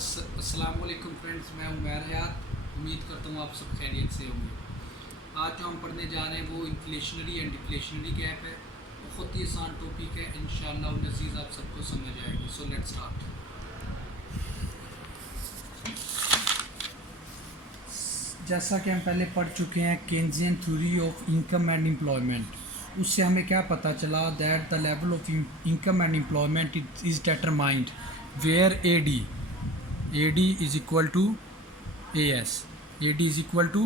अस्सलाम वालेकुम फ्रेंड्स, मैं उमैर हयात। उम्मीद करता हूँ आप सब खैरियत से होंगे। आज जो हम पढ़ने जा रहे हैं वो इन्फ्लेशनरी एंड डिफ्लेशनरी गैप है। बहुत ही आसान टॉपिक है, इंशाअल्लाह नज़ीज़ आप सबको समझ आएगी। So let's start. जैसा कि हम पहले पढ़ चुके हैं Keynesian theory of income and employment, उससे हमें क्या पता चला that the level of income and employment is determined where A D is equal to A S. A D is equal to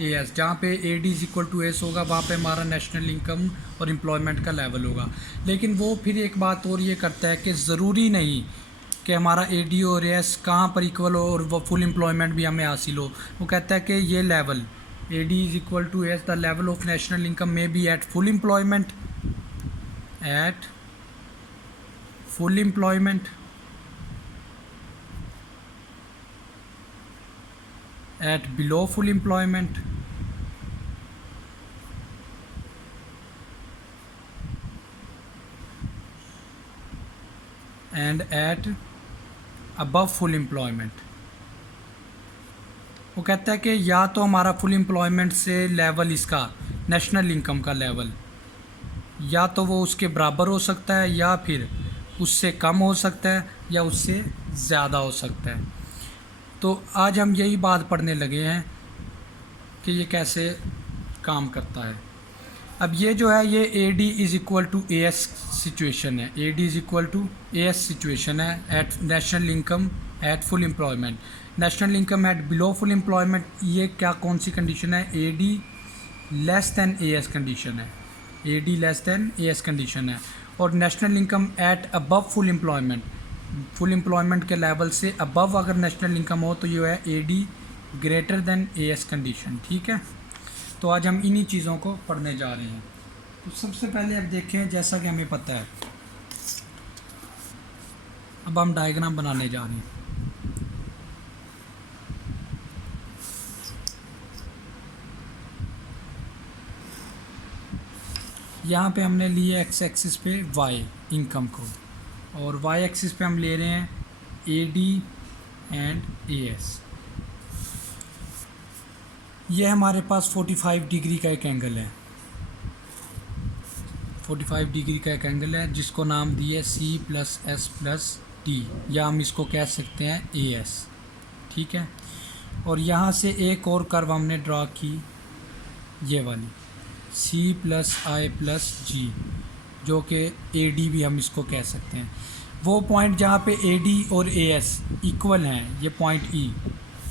A S, जहाँ पे A D is equal to S होगा वहाँ पे हमारा नेशनल इनकम और employment का level होगा। लेकिन वो फिर एक बात और ये करता है कि ज़रूरी नहीं कि हमारा ए डी और एस कहाँ पर इक्वल हो और वो फुल एम्प्लॉयमेंट भी हमें हासिल हो। वो कहता है कि ये level A D is equal to S, the level of national income may be at full employment, at below full employment, and at above full employment। वो कहता है कि या तो हमारा फुल एम्प्लॉयमेंट से लेवल इसका नेशनल इनकम का लेवल या तो वो उसके बराबर हो सकता है या फिर उससे कम हो सकता है या उससे ज़्यादा हो सकता है। तो आज हम यही बात पढ़ने लगे हैं कि ये कैसे काम करता है। अब ये जो है ये A D is equal to A S situation है। A D is equal to A S situation है at national income at full employment. National income at below full employment, ये क्या कौन सी कंडीशन है? A D less than A S condition है। A D less than A S condition है। और national income at above full employment, full employment के level से अबव अगर नेशनल इनकम हो तो ये है A D greater than A S condition. ठीक है, तो आज हम इन्हीं चीज़ों को पढ़ने जा रहे हैं। तो सबसे पहले अब देखें, जैसा कि हमें पता है, अब हम डायग्राम बनाने जा रहे हैं। यहाँ पे हमने लिए एक्स एक्सिस पे वाई इनकम को और वाई एक्सिस पे हम ले रहे हैं A D and A S. ये हमारे पास 45 डिग्री का एक एंगल है, 45 डिग्री का एक एंगल है जिसको नाम दिए C plus S plus D, या हम इसको कह सकते हैं ए एस। ठीक है, और यहाँ से एक और कर्व हमने ड्रा की, ये वाली सी प्लस आई प्लस जी, जो कि ए डी भी हम इसको कह सकते हैं। वो पॉइंट जहाँ पे ए डी और ए एस इक्वल हैं, ये पॉइंट ई,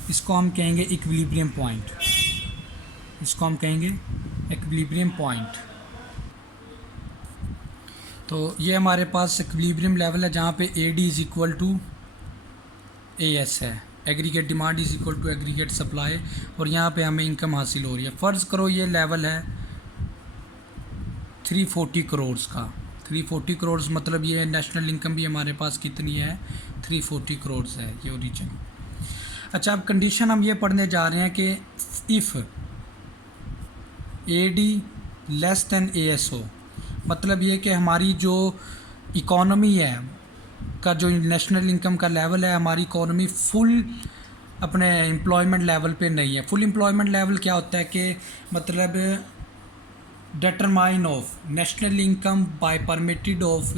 इसको हम कहेंगे इक्विलिब्रियम पॉइंट। इसको हम कहेंगे इक्विलिब्रियम पॉइंट। तो ये हमारे पास इक्विलिब्रियम लेवल है जहाँ पे A D is equal to A S है, aggregate demand is equal to aggregate supply, और यहाँ पे हमें इनकम हासिल हो रही है। फ़र्ज़ करो ये लेवल है 340 करोड़ का। 340 करोड़ मतलब ये नेशनल इनकम भी हमारे पास कितनी है? 340 करोड़ है ये ओरिजिन। अच्छा, अब कंडीशन हम ये पढ़ने जा रहे हैं कि if A D less than A S हो, मतलब ये कि हमारी जो इकॉनमी है का जो नेशनल इनकम का लेवल है, हमारी इकॉनमी फुल अपने एम्प्लॉयमेंट लेवल पे नहीं है। फुल एम्प्लॉयमेंट लेवल क्या होता है कि मतलब determine of national income by permitted of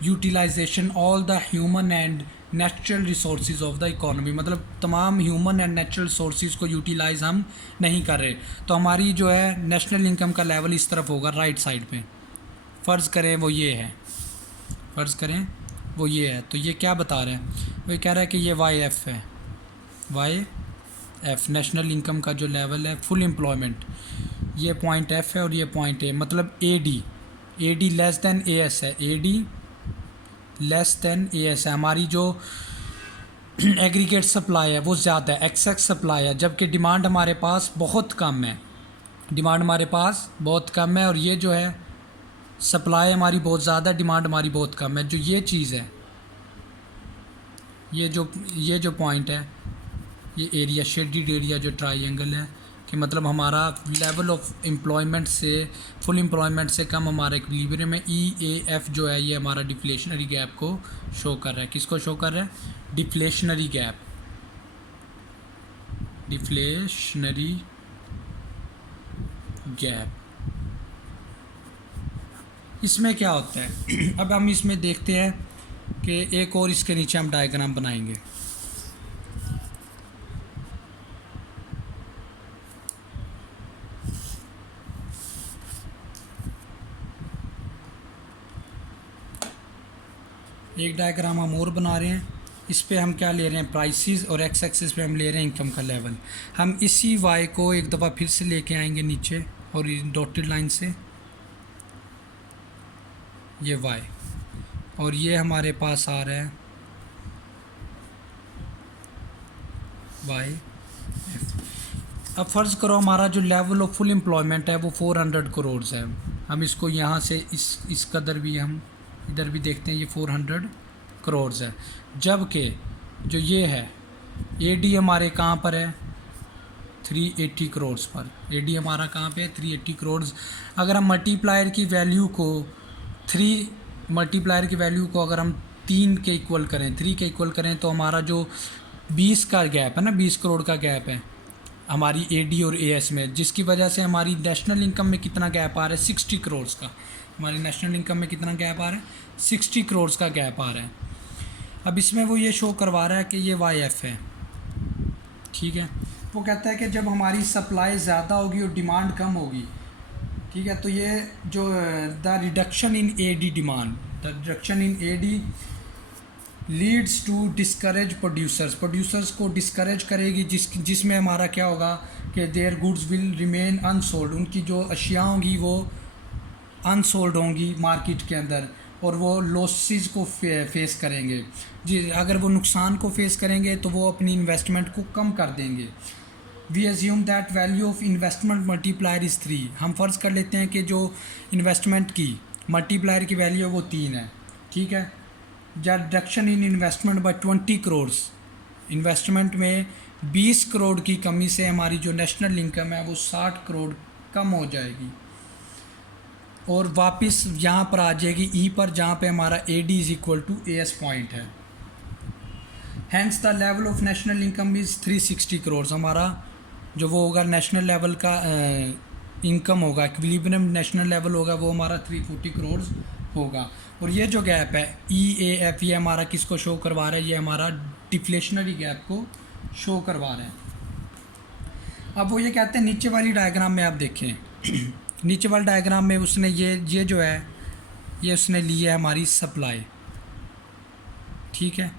utilization all the human and natural resources of the economy, मतलब तमाम ह्यूमन एंड नेचुरल रिसोर्सेज को यूटिलाइज हम नहीं कर रहे, तो हमारी जो है नेशनल इनकम का लेवल इस तरफ होगा, राइट साइड पे। फ़र्ज़ करें वो ये है, फ़र्ज़ करें वो ये है, तो ये क्या बता रहे हैं? वो कह रहा है कि ये वाई एफ है, वाई एफ नेशनल इनकम का जो लेवल है फुल एम्प्लॉयमेंट, ये पॉइंट एफ है और ये पॉइंट ए, मतलब A D less than A S है। A D less than A S है, हमारी जो एग्रीगेट सप्लाई है वो ज़्यादा है, एक्सेस सप्लाई है, जबकि डिमांड हमारे पास बहुत कम है। डिमांड हमारे पास बहुत कम है और ये जो है सप्लाई हमारी बहुत ज़्यादा, डिमांड हमारी बहुत कम है। जो ये चीज़ है, ये जो पॉइंट है, ये एरिया शेडिड एरिया जो ट्राइंगल है, कि मतलब हमारा लेवल ऑफ एम्प्लॉयमेंट से, फुल एम्प्लॉयमेंट से कम हमारा इक्विलिब्रियम में EAF जो है ये हमारा डिफ्लेशनरी गैप को शो कर रहा है। किसको शो कर रहा है? Deflationary gap, deflationary gap. इसमें क्या होता है अब हम इसमें देखते हैं कि एक और इसके नीचे हम डायग्राम बनाएंगे। एक डायग्राम हम और बना रहे हैं। इस पे हम क्या ले रहे हैं? प्राइसेस, और एक्स एक्सिस पे हम ले रहे हैं इनकम का लेवल। हम इसी वाई को एक दफ़ा फिर से लेके आएंगे नीचे, और डॉटेड लाइन से ये वाई, और ये हमारे पास आ रहा है वाई एफ। अब फ़र्ज़ करो हमारा जो लेवल ऑफ फुल एम्प्लॉयमेंट है वो 400 करोड़ है। हम इसको यहाँ से इस कदर भी हम इधर भी देखते हैं, ये 400 करोड़ है। जबकि जो ये है AD हमारे कहाँ पर है? 380 करोड़ पर। AD हमारा कहाँ पे है? 380 करोड़। अगर हम मल्टीप्लायर की वैल्यू को 3 के इक्वल करें, 3 के इक्वल करें, तो हमारा जो 20 का गैप है ना, 20 करोड़ का गैप है हमारी AD और AS में, जिसकी वजह से हमारी नेशनल इनकम में कितना गैप आ रहा है? 60 करोड़ का। हमारी नेशनल इनकम में कितना गैप आ रहा है? 60 करोड़ का गैप आ रहा है। अब इसमें वो ये शो करवा रहा है कि ये YF है, ठीक है। वो कहता है कि जब हमारी सप्लाई ज़्यादा होगी और डिमांड कम होगी, ठीक है, तो ये जो the reduction in AD demand, the reduction in AD leads to discourage producers को डिस्करेज करेगी, जिसमें हमारा क्या होगा कि their goods will remain unsold, उनकी जो अशिया होंगी वो अनसोल्ड होंगी मार्केट के अंदर, और वो लॉसेस को फेस करेंगे। जी, अगर वो नुकसान को फेस करेंगे तो वो अपनी इन्वेस्टमेंट को कम कर देंगे। We assume that value of investment multiplier is 3। हम फ़र्ज़ कर लेते हैं कि जो इन्वेस्टमेंट की मल्टीप्लायर की वैल्यू है वो 3 है, ठीक है। जब reduction in investment by 20 crore, investment में 20 करोड़ की कमी से हमारी जो नेशनल इनकम है वो 60 करोड़ कम हो जाएगी, और वापस यहाँ पर आ जाएगी E पर, जहाँ पे हमारा AD is equal to AS point है। Hence the level of national income is 360 crore. हमारा जो वो होगा नेशनल लेवल का इनकम होगा, इक्विलिब्रियम नेशनल लेवल होगा, वो हमारा 340 करोड़ होगा। और ये जो गैप है EAF, ये हमारा किसको शो करवा रहा है? ये हमारा डिफ्लेशनरी गैप को शो करवा रहा है। अब वो ये कहते हैं नीचे वाली डायग्राम में आप देखें नीचे वाले डायग्राम में उसने ये जो है ये उसने ली है हमारी सप्लाई, ठीक है,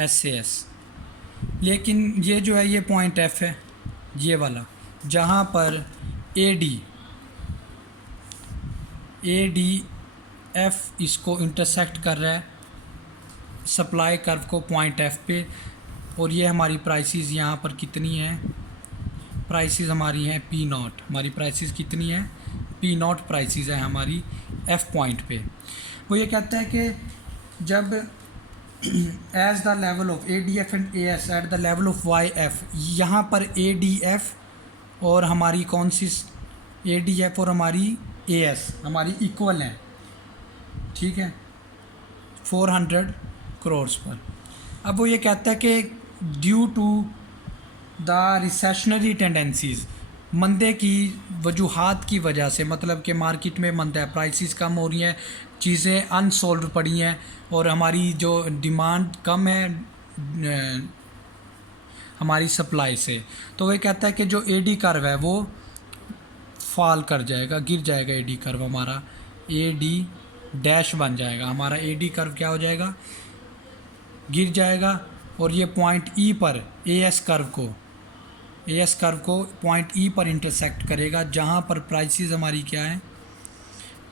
SAS। लेकिन ये जो है ये पॉइंट F है, ये वाला, जहाँ पर ADF इसको इंटरसेक्ट कर रहा है सप्लाई कर्व को पॉइंट F पे। और ये हमारी प्राइसेस यहाँ पर कितनी हैं? प्राइसेस हमारी हैं P0। हमारी प्राइसेस कितनी है? P0 प्राइसेस है हमारी F पॉइंट पे। वो ये कहता है कि जब as the level of ADF and AS at the level of YF, यहाँ पर ADF और हमारी कौन सी ADF और हमारी AS हमारी इक्वल हैं, ठीक है, 400 करोड़ पर। अब वो ये कहता है कि due to the recessionary tendencies, मंदे की वजूहात की वजह से, मतलब कि मार्केट में मंदा है, प्राइसेस कम हो रही हैं, चीज़ें अनसोल्ड पड़ी हैं, और हमारी जो डिमांड कम है हमारी सप्लाई से, तो वह कहता है कि जो AD कर्व है वो फॉल कर जाएगा, गिर जाएगा। AD कर्व हमारा AD डैश बन जाएगा, हमारा AD कर्व क्या हो जाएगा? गिर जाएगा। और ये पॉइंट E पर AS कर्व को पॉइंट E पर इंटरसेक्ट करेगा, जहाँ पर प्राइसेस हमारी क्या है?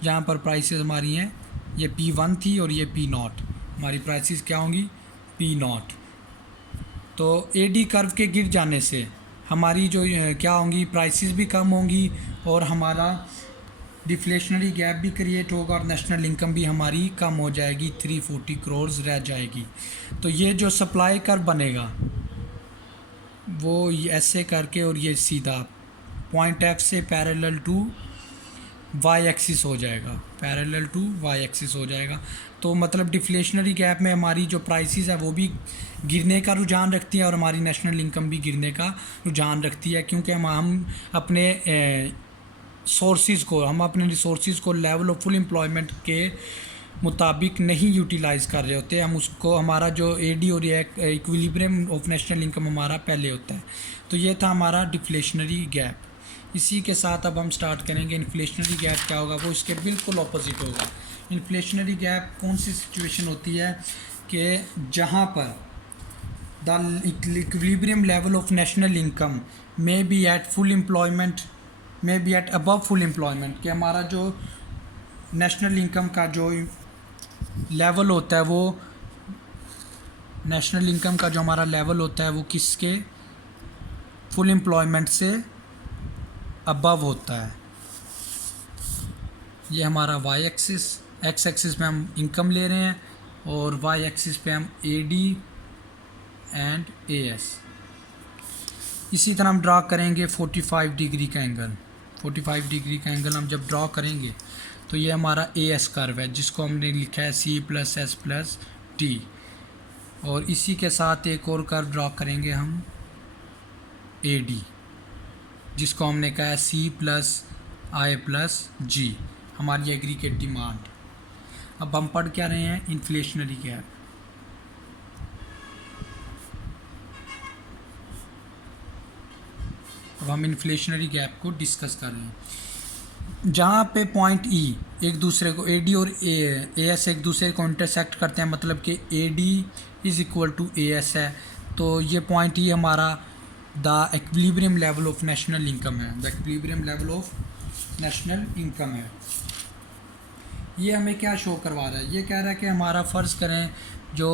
जहाँ पर प्राइसेस हमारी हैं ये P1 थी और ये P0, हमारी प्राइसेस क्या होंगी? P0। तो AD कर्व के गिर जाने से हमारी जो क्या होंगी? प्राइसेस भी कम होंगी, और हमारा डिफ्लेशनरी गैप भी क्रिएट होगा, और नेशनल इनकम भी हमारी कम हो जाएगी, 340 करोड़ रह जाएगी। तो ये जो सप्लाई कर्व बनेगा वो ऐसे करके, और ये सीधा पॉइंट एफ से पैरेलल टू वाई एक्सिस हो जाएगा, पैरेलल टू वाई एक्सिस हो जाएगा। तो मतलब डिफ्लेशनरी गैप में हमारी जो प्राइसेस है वो भी गिरने का रुझान रखती है और हमारी नेशनल इनकम भी गिरने का रुझान रखती है, क्योंकि हम अपने हम अपने रिसोर्सेज को लेवल ऑफ फुल एम्प्लॉयमेंट के मुताबिक नहीं यूटिलाइज़ कर रहे होते, हम उसको हमारा जो एडी और इक्विलिब्रियम ऑफ नेशनल इनकम हमारा पहले होता है। तो ये था हमारा डिफ्लेशनरी गैप। इसी के साथ अब हम स्टार्ट करेंगे इन्फ्लेशनरी गैप क्या होगा, वो इसके बिल्कुल ऑपोजिट होगा। इन्फ्लेशनरी गैप कौन सी सिचुएशन होती है कि जहाँ पर the equilibrium level of national income may be at full employment, may be eight above full employment, कि हमारा जो नेशनल इनकम का जो लेवल होता है वो नेशनल इनकम का जो हमारा लेवल होता है वो किसके, फुल एम्प्लॉयमेंट से अबव होता है। ये हमारा वाई एक्सिस, एक्स एक्सिस पे हम इनकम ले रहे हैं और वाई एक्सिस पे हम A D and A S. इसी तरह हम ड्रा करेंगे 45 डिग्री का एंगल। 45 डिग्री का एंगल हम जब ड्रा करेंगे तो ये हमारा ए एस कर्व है जिसको हमने लिखा है C plus S plus T, और इसी के साथ एक और कर्व ड्रा करेंगे हम ए डी जिसको हमने कहा है सी प्लस आई प्लस जी, हमारी एग्रीगेट डिमांड। अब हम पढ़ क्या रहे हैं, इन्फ्लेशनरी गैप। अब हम इन्फ्लेशनरी गैप को डिस्कस कर रहे हैं, जहाँ पे पॉइंट ई एक दूसरे को ए डी और ए एस एक दूसरे को इंटरसेक्ट करते हैं, मतलब कि A D is equal to A S है। तो ये पॉइंट ई हमारा the equilibrium level of national income है, the equilibrium level of national income है। ये हमें क्या शो करवा रहा है, ये कह रहा है कि हमारा फ़र्ज़ करें जो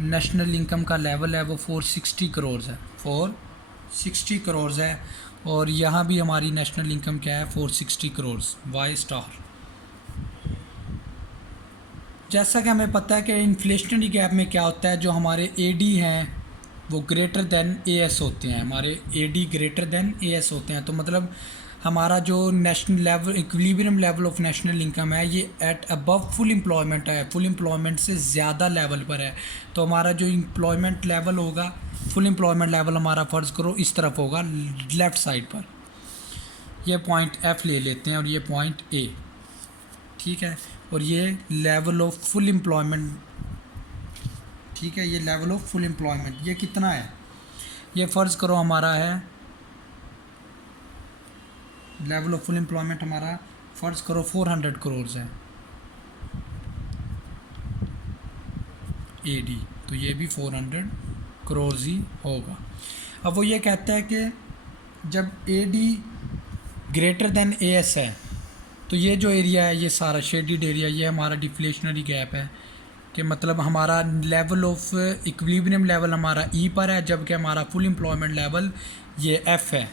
नेशनल इनकम का लेवल है वो 460 करोड़ है, 460 करोड़ है, और यहाँ भी हमारी नेशनल इनकम क्या है 460 करोड़ वाई स्टार। जैसा कि हमें पता है कि इन्फ्लेशनरी गैप में क्या होता है, जो हमारे ए डी हैं वो ग्रेटर दैन ए एस होते हैं, हमारे A D greater than A S होते हैं। तो मतलब हमारा जो national level equilibrium level of national income है ये एट अबव फुल एम्प्लॉयमेंट है, फुल एम्प्लॉयमेंट से ज़्यादा लेवल पर है। तो हमारा जो एम्प्लॉयमेंट लेवल होगा, फुल एम्प्लॉयमेंट लेवल हमारा फ़र्ज़ करो इस तरफ होगा लेफ़्ट साइड पर। ये पॉइंट एफ़ ले लेते हैं और ये पॉइंट ए, ठीक है, और ये लेवल ऑफ फुल एम्प्लॉयमेंट, ठीक है, ये लेवल ऑफ फुल एम्प्लॉयमेंट ये कितना है, ये फ़र्ज़ करो हमारा है लेवल ऑफ फुल एम्प्लॉयमेंट हमारा फ़र्ज़ करो 400 करोड़ है ए डी, तो ये भी 400 करोड़ ही होगा। अब वो ये कहता है कि जब A D greater than A S है तो ये जो एरिया है ये सारा शेडिड एरिया ये हमारा डिफ्लेशनरी गैप है, कि मतलब हमारा लेवल ऑफ इक्विलिब्रियम लेवल हमारा ई पर है जबकि हमारा फुल एम्प्लॉयमेंट लेवल ये एफ़ है।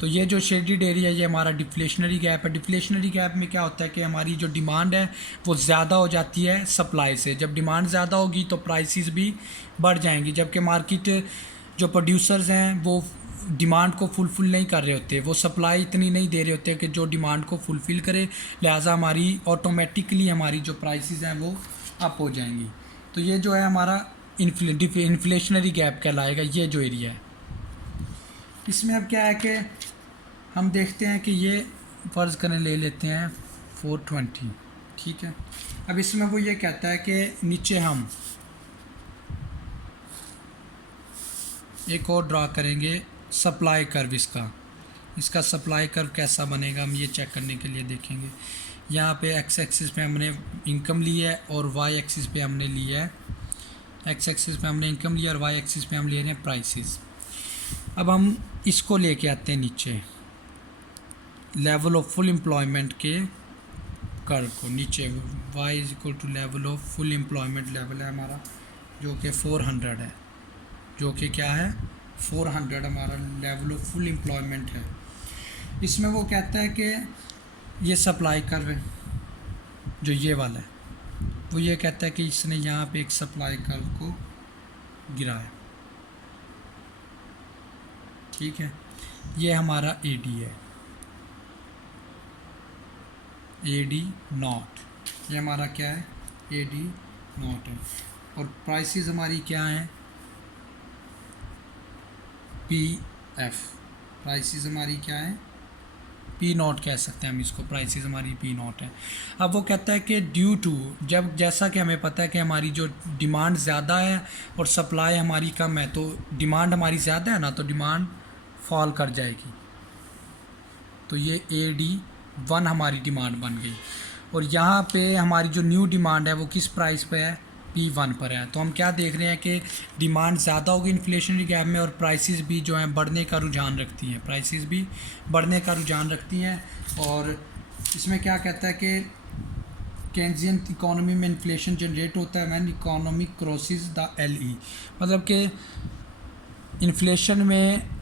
तो ये जो शेडिड एरिया ये हमारा डिफ्लेशनरी गैप है। डिफ्लेशनरी गैप में क्या होता है कि हमारी जो डिमांड है वो ज़्यादा हो जाती है सप्लाई से, जब डिमांड ज़्यादा होगी तो प्राइसेस भी बढ़ जाएंगी, जबकि मार्केट जो प्रोड्यूसर्स हैं वो डिमांड को फुलफ़िल नहीं कर रहे होते, वो सप्लाई इतनी नहीं दे रहे होते कि जो डिमांड को फुलफ़िल करे, लिहाजा हमारी ऑटोमेटिकली हमारी जो प्राइसेस हैं वो अप हो जाएंगी। तो ये जो है हमारा इन्फ्लेशनरी गैप कहलाएगा, ये जो एरिया है। इसमें अब क्या है कि हम देखते हैं कि ये फ़र्ज़ करें ले लेते हैं 420, ठीक है। अब इसमें वो ये कहता है कि नीचे हम एक और ड्रा करेंगे सप्लाई कर्व, इसका सप्लाई कर्व कैसा बनेगा हम ये चेक करने के लिए देखेंगे। यहाँ पे एक्स एक्सिस पे हमने इनकम ली है और वाई एक्सिस पे हमने लिया है, एक्स एक्सिस पे हमने इनकम लिया और वाई एक्सिस पे हम ले रहे हैं प्राइसेस। अब हम इसको लेके आते हैं नीचे, लेवल ऑफ फुल एम्प्लॉयमेंट के कर्व को नीचे, y is equal to level of full employment level है हमारा जो कि 400 है, जो कि क्या है 400 हमारा लेवल ऑफ फुल एम्प्लॉयमेंट है। इसमें वो कहता है कि ये सप्लाई कर्व है जो ये वाला है, वो ये कहता है कि इसने यहाँ पे एक सप्लाई कर्व को गिराया, ठीक है। ये हमारा AD है, AD नॉट, ये हमारा क्या है, AD नॉट है। और प्राइसेस हमारी क्या हैं, PF, प्राइसेस हमारी क्या है, P नॉट कह सकते हैं हम इसको, प्राइसेस हमारी P नॉट है। अब वो कहता है कि ड्यू टू, जब जैसा कि हमें पता है कि हमारी जो डिमांड ज़्यादा है और सप्लाई हमारी कम है, तो डिमांड हमारी ज़्यादा है ना, तो डिमांड फॉल कर जाएगी। तो ये AD1 हमारी डिमांड बन गई। और यहाँ पे हमारी जो न्यू डिमांड है वो किस प्राइस पे है, P1 पर है। तो हम क्या देख रहे हैं कि डिमांड ज़्यादा होगी इन्फ्लेशनरी गैप में, और प्राइसेस भी जो हैं बढ़ने का रुझान रखती हैं, प्राइसेस भी बढ़ने का रुझान रखती हैं। और इसमें क्या कहता है कि केन्जियन इकोनॉमी में इन्फ्लेशन जनरेट होता है when economy crosses the LE, मतलब कि इन्फ्लेशन में